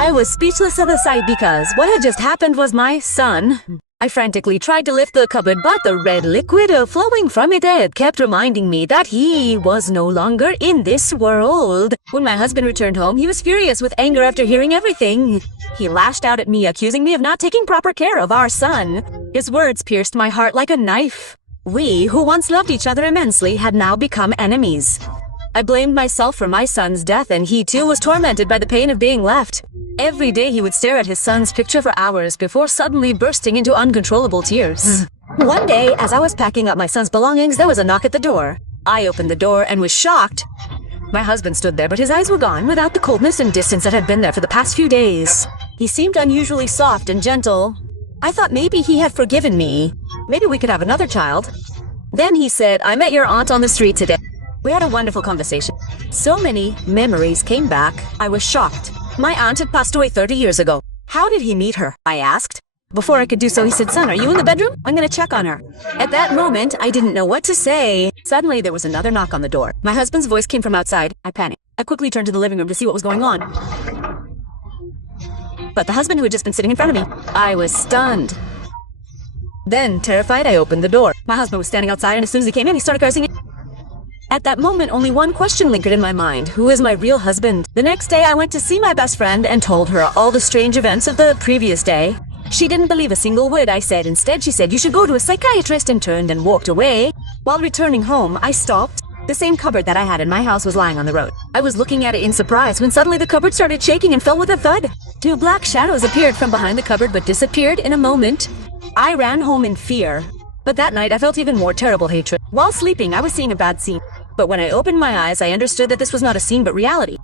I was speechless at the sight because what had just happened was my son. I frantically tried to lift the cupboard, but the red liquid flowing from it kept reminding me that he was no longer in this world. When my husband returned home, he was furious with anger after hearing everything. He lashed out at me, accusing me of not taking proper care of our son. His words pierced my heart like a knife. We, who once loved each other immensely, had now become enemies. I blamed myself for my son's death, and he too was tormented by the pain of being left. Every day he would stare at his son's picture for hours before suddenly bursting into uncontrollable tears. One day, as I was packing up my son's belongings, there was a knock at the door. I opened the door and was shocked. My husband stood there, but his eyes were gone, without the coldness and distance that had been there for the past few days. He seemed unusually soft and gentle. I thought maybe he had forgiven me. Maybe we could have another child. Then he said, "I met your aunt on the street today." We had a wonderful conversation. So many memories came back. I was shocked. My aunt had passed away 30 years ago. How did he meet her? I asked. Before I could do so, he said, "Son, are you in the bedroom? I'm gonna check on her." At that moment, I didn't know what to say. Suddenly, there was another knock on the door. My husband's voice came from outside. I panicked. I quickly turned to the living room to see what was going on. But the husband who had just been sitting in front of me, I was stunned. Then, terrified, I opened the door. My husband was standing outside, and as soon as he came in, he started cursing. At that moment, only one question lingered in my mind. Who is my real husband? The next day, I went to see my best friend and told her all the strange events of the previous day. She didn't believe a single word I said. Instead, she said, "You should go to a psychiatrist," and turned and walked away. While returning home, I stopped. The same cupboard that I had in my house was lying on the road. I was looking at it in surprise when suddenly the cupboard started shaking and fell with a thud. Two black shadows appeared from behind the cupboard but disappeared in a moment. I ran home in fear. But that night, I felt even more terrible hatred. While sleeping, I was seeing a bad scene. But when I opened my eyes, I understood that this was not a scene but reality.